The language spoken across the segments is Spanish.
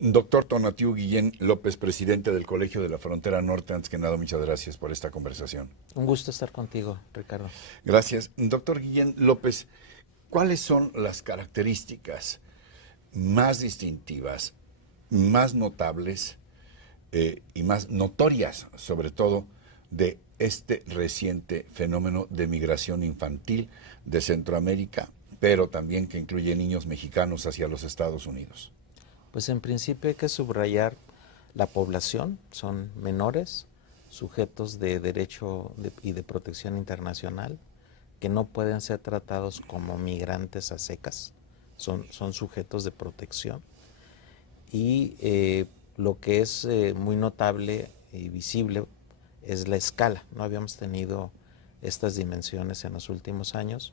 Doctor Tonatiuh Guillén López, presidente del Colegio de la Frontera Norte, antes que nada, muchas gracias por esta conversación. Un gusto estar contigo, Ricardo. Gracias. Doctor Guillén López, ¿cuáles son las características más distintivas, más notables y más notorias, sobre todo, de este reciente fenómeno de migración infantil de Centroamérica, pero también que incluye niños mexicanos hacia los Estados Unidos? Pues en principio hay que subrayar la población, son menores, sujetos de derecho y de protección internacional, que no pueden ser tratados como migrantes a secas, son sujetos de protección. Y lo que es muy notable y visible es la escala. No habíamos tenido estas dimensiones en los últimos años.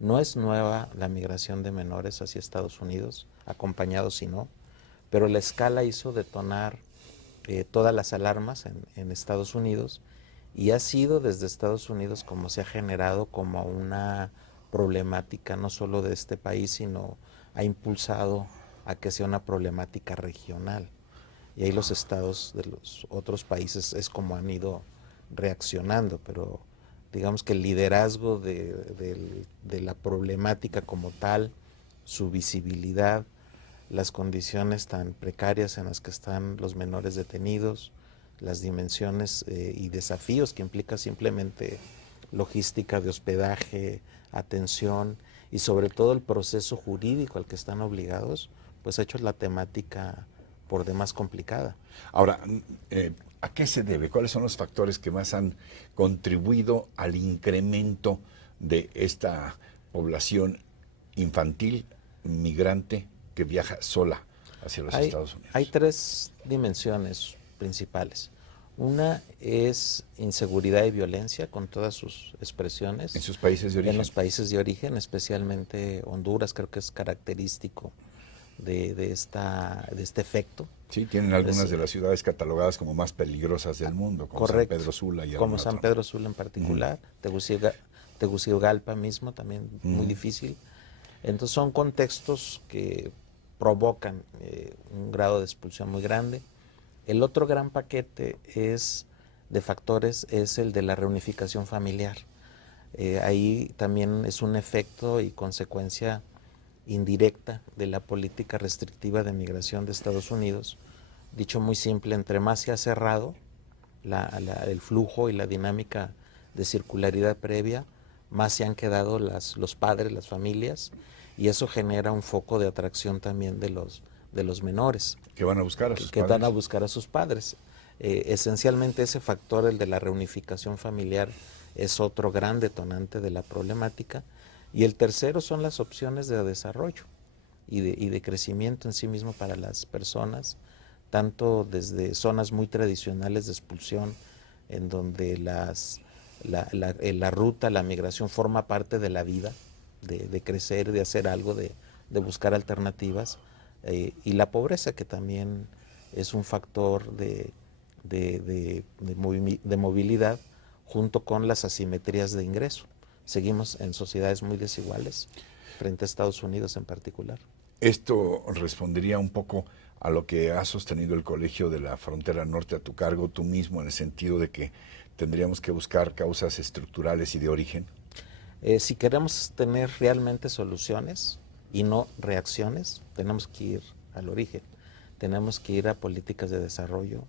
No es nueva la migración de menores hacia Estados Unidos, acompañados y no, pero la escala hizo detonar todas las alarmas en Estados Unidos, y ha sido desde Estados Unidos como se ha generado como una problemática no solo de este país, sino ha impulsado a que sea una problemática regional. Y ahí los estados de los otros países es como han ido reaccionando, pero digamos que el liderazgo de la problemática como tal, su visibilidad, las condiciones tan precarias en las que están los menores detenidos, las dimensiones y desafíos que implica simplemente logística de hospedaje, atención y sobre todo el proceso jurídico al que están obligados, pues ha hecho la temática por demás complicada. Ahora, ¿a qué se debe? ¿Cuáles son los factores que más han contribuido al incremento de esta población infantil migrante que viaja sola hacia los Estados Unidos? Hay tres dimensiones principales. Una es inseguridad y violencia con todas sus expresiones. ¿En sus países de origen? En los países de origen, especialmente Honduras, creo que es característico de este efecto. Sí, tienen algunas de las ciudades catalogadas como más peligrosas del mundo, como Correcto. San Pedro Sula y como San otra. Pedro Sula en particular, Tegucigalpa mismo también muy difícil. Entonces son contextos que provocan un grado de expulsión muy grande. El otro gran paquete de factores es el de la reunificación familiar. Ahí también es un efecto y consecuencia indirecta de la política restrictiva de migración de Estados Unidos. Dicho muy simple, entre más se ha cerrado el flujo y la dinámica de circularidad previa, más se han quedado los padres, las familias, y eso genera un foco de atracción también de los menores. Que van a buscar a sus que padres. van a buscar a sus padres. Esencialmente ese factor, el de la reunificación familiar, es otro gran detonante de la problemática. Y el tercero son las opciones de desarrollo y de crecimiento en sí mismo para las personas, tanto desde zonas muy tradicionales de expulsión, en donde la ruta, la migración forma parte de la vida, de crecer, de hacer algo, de buscar alternativas, y la pobreza, que también es un factor de movilidad, junto con las asimetrías de ingreso. Seguimos en sociedades muy desiguales frente a Estados Unidos en particular. Esto respondería un poco a lo que ha sostenido el Colegio de la Frontera Norte a tu cargo, tú mismo, en el sentido de que tendríamos que buscar causas estructurales y de origen. Si queremos tener realmente soluciones y no reacciones, tenemos que ir al origen. Tenemos que ir a políticas de desarrollo,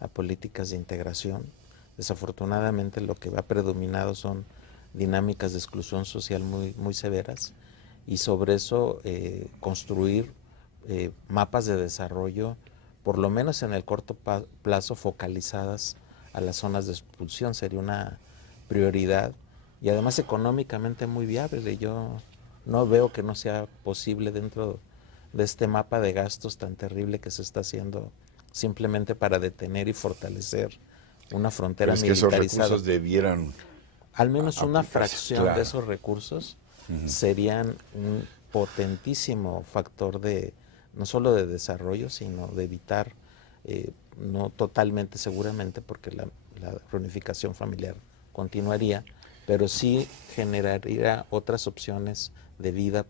a políticas de integración. Desafortunadamente lo que ha predominado son dinámicas de exclusión social muy, muy severas, y sobre eso construir mapas de desarrollo, por lo menos en el corto plazo, focalizadas a las zonas de expulsión, sería una prioridad, y además económicamente muy viable. Yo no veo que no sea posible dentro de este mapa de gastos tan terrible que se está haciendo simplemente para detener y fortalecer una frontera ¿Crees que esos militarizada. recursos debieran Al menos una aplicarse? fracción Claro. de esos recursos serían un potentísimo factor no solo de desarrollo, sino de evitar, no totalmente seguramente, porque la reunificación familiar continuaría, pero sí generaría otras opciones de vida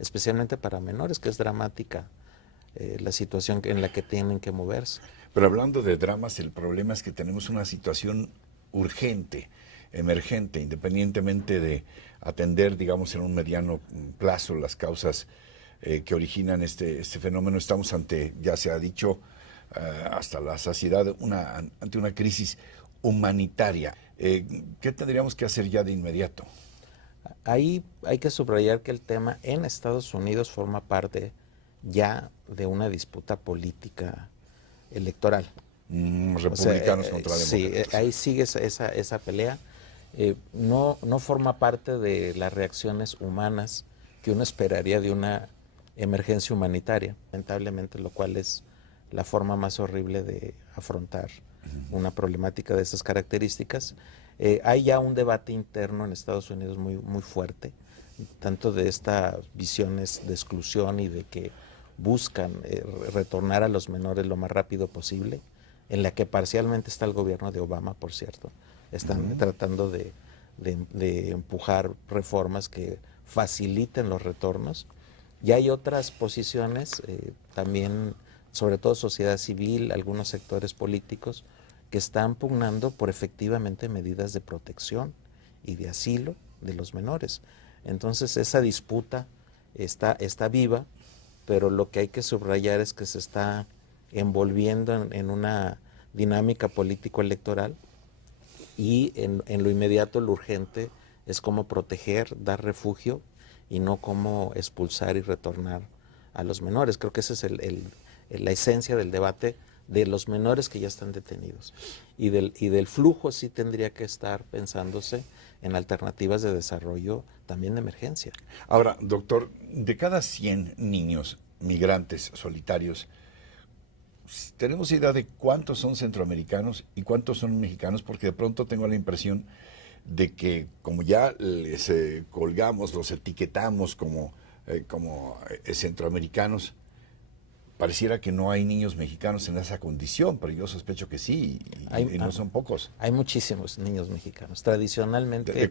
especialmente para menores, que es dramática la situación en la que tienen que moverse. Pero hablando de dramas, el problema es que tenemos una situación urgente, emergente, independientemente de atender, digamos, en un mediano plazo las causas que originan este fenómeno. Estamos ante, ya se ha dicho, hasta la saciedad, ante una crisis humanitaria. ¿Qué tendríamos que hacer ya de inmediato? Ahí hay que subrayar que el tema en Estados Unidos forma parte ya de una disputa política electoral. Republicanos contra sí, demócratas. ahí sigue esa pelea. No forma parte de las reacciones humanas que uno esperaría de una emergencia humanitaria, lamentablemente, lo cual es la forma más horrible de afrontar una problemática de esas características. Hay ya un debate interno en Estados Unidos muy fuerte, tanto de estas visiones de exclusión y de que buscan retornar a los menores lo más rápido posible, en la que parcialmente está el gobierno de Obama, por cierto. Están tratando de empujar reformas que faciliten los retornos. Y hay otras posiciones, también, sobre todo sociedad civil, algunos sectores políticos, que están pugnando por efectivamente medidas de protección y de asilo de los menores. Entonces esa disputa está viva, pero lo que hay que subrayar es que se está envolviendo en una dinámica político-electoral y en lo inmediato, lo urgente es cómo proteger, dar refugio y no cómo expulsar y retornar a los menores. Creo que esa es la esencia del debate de los menores que ya están detenidos. Y del flujo sí tendría que estar pensándose en alternativas de desarrollo también de emergencia. Ahora, doctor, de cada 100 niños migrantes solitarios, ¿tenemos idea de cuántos son centroamericanos y cuántos son mexicanos? Porque de pronto tengo la impresión de que como ya les colgamos, los etiquetamos como centroamericanos, pareciera que no hay niños mexicanos en esa condición, pero yo sospecho que sí, y no son pocos. Hay muchísimos niños mexicanos. Tradicionalmente... ¿De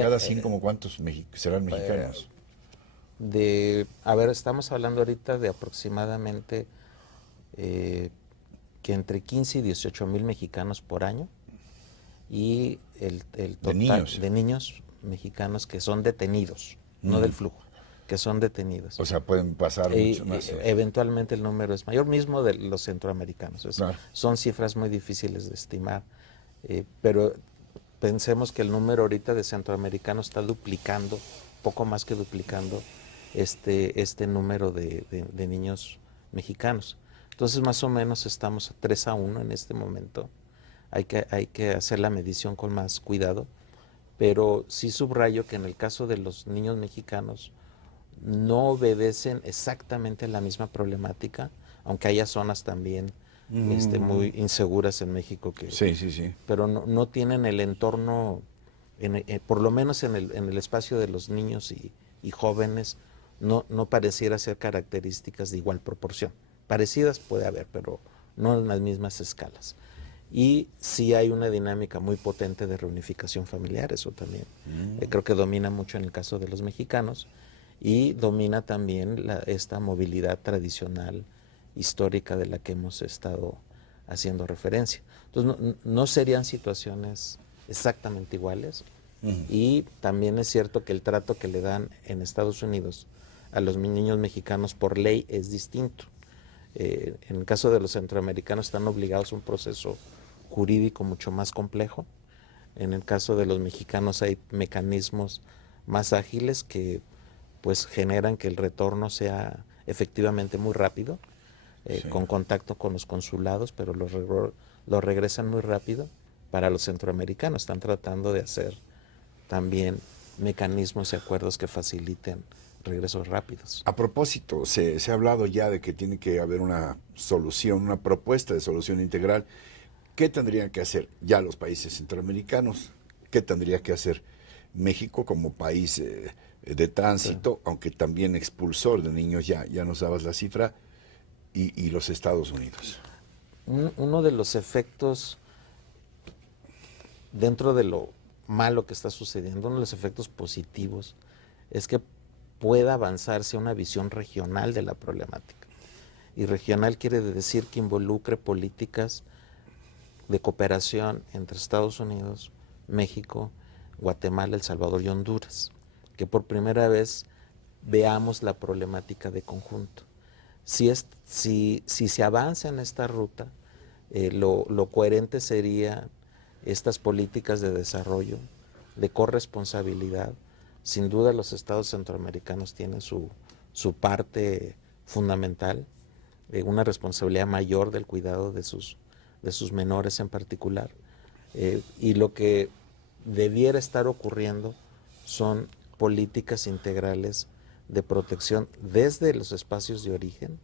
cada 100 como cuántos serán mexicanos? A ver, estamos hablando ahorita de aproximadamente que entre 15 y 18 mil mexicanos por año, y el total de niños mexicanos que son detenidos, no del flujo, que son detenidos. O sea, pueden pasar mucho más. Eventualmente el número es mayor, mismo de los centroamericanos. Claro. Son cifras muy difíciles de estimar, pero pensemos que el número ahorita de centroamericanos está duplicando, poco más que duplicando este número de niños mexicanos. Entonces más o menos estamos 3-1 en este momento. Hay que hacer la medición con más cuidado, pero sí subrayo que en el caso de los niños mexicanos no obedecen exactamente la misma problemática, aunque haya zonas también muy inseguras en México sí. Pero no tienen el entorno, por lo menos en el espacio de los niños y jóvenes, no pareciera ser características de igual proporción. Parecidas puede haber, pero no en las mismas escalas. Y sí hay una dinámica muy potente de reunificación familiar, eso también creo que domina mucho en el caso de los mexicanos, y domina también esta movilidad tradicional histórica de la que hemos estado haciendo referencia. Entonces no serían situaciones exactamente iguales, y también es cierto que el trato que le dan en Estados Unidos a los niños mexicanos por ley es distinto. En el caso de los centroamericanos están obligados a un proceso jurídico mucho más complejo. En el caso de los mexicanos hay mecanismos más ágiles que pues generan que el retorno sea efectivamente muy rápido, con contacto con los consulados, pero lo regresan muy rápido. Para los centroamericanos están tratando de hacer también mecanismos y acuerdos que faciliten regresos rápidos. A propósito, se ha hablado ya de que tiene que haber una solución, una propuesta de solución integral. ¿Qué tendrían que hacer ya los países centroamericanos? ¿Qué tendría que hacer México como país de tránsito, aunque también expulsor de niños, ya nos dabas la cifra, y los Estados Unidos? Uno de los efectos, dentro de lo malo que está sucediendo, uno de los efectos positivos es que pueda avanzarse a una visión regional de la problemática. Y regional quiere decir que involucre políticas de cooperación entre Estados Unidos, México, Guatemala, El Salvador y Honduras, que por primera vez veamos la problemática de conjunto. Si se avanza en esta ruta, lo coherente sería estas políticas de desarrollo, de corresponsabilidad. Sin duda los estados centroamericanos tienen su parte fundamental, una responsabilidad mayor del cuidado de sus menores en particular. Y lo que debiera estar ocurriendo son políticas integrales de protección desde los espacios de origen,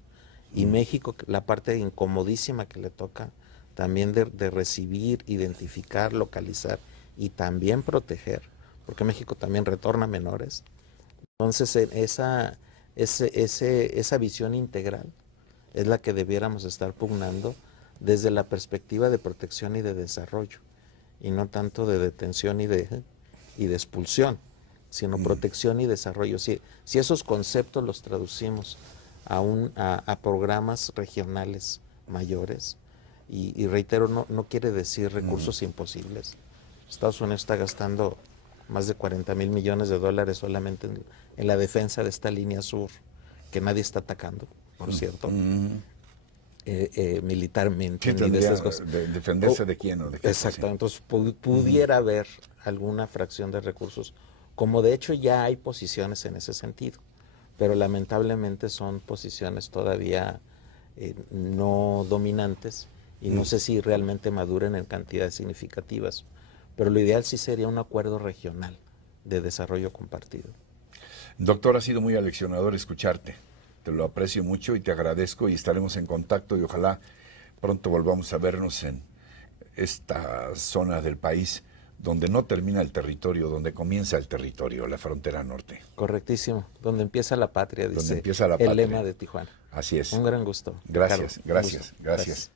y México, la parte incomodísima que le toca también de recibir, identificar, localizar y también proteger, porque México también retorna menores. Entonces esa visión integral es la que debiéramos estar pugnando desde la perspectiva de protección y de desarrollo, y no tanto de detención y de expulsión, sino protección y desarrollo. Si esos conceptos los traducimos a programas regionales mayores, y reitero, no quiere decir recursos imposibles. Estados Unidos está gastando más de 40,000 millones de dólares solamente en la defensa de esta línea sur, que nadie está atacando, por cierto, militarmente. Sí, ni de estas cosas. ¿Defenderse de quién o de qué? Exacto, entonces pudiera haber alguna fracción de recursos, como de hecho ya hay posiciones en ese sentido, pero lamentablemente son posiciones todavía no dominantes, y no sé si realmente maduren en cantidades significativas, pero lo ideal sí sería un acuerdo regional de desarrollo compartido. Doctor, ha sido muy aleccionador escucharte. Te lo aprecio mucho y te agradezco, y estaremos en contacto, y ojalá pronto volvamos a vernos en esta zona del país donde no termina el territorio, donde comienza el territorio, la frontera norte. Correctísimo, donde empieza la patria, dice empieza la el patria. lema de Tijuana. Así es. Un gran gusto. Gracias, Carlos, gracias, gusto. gracias.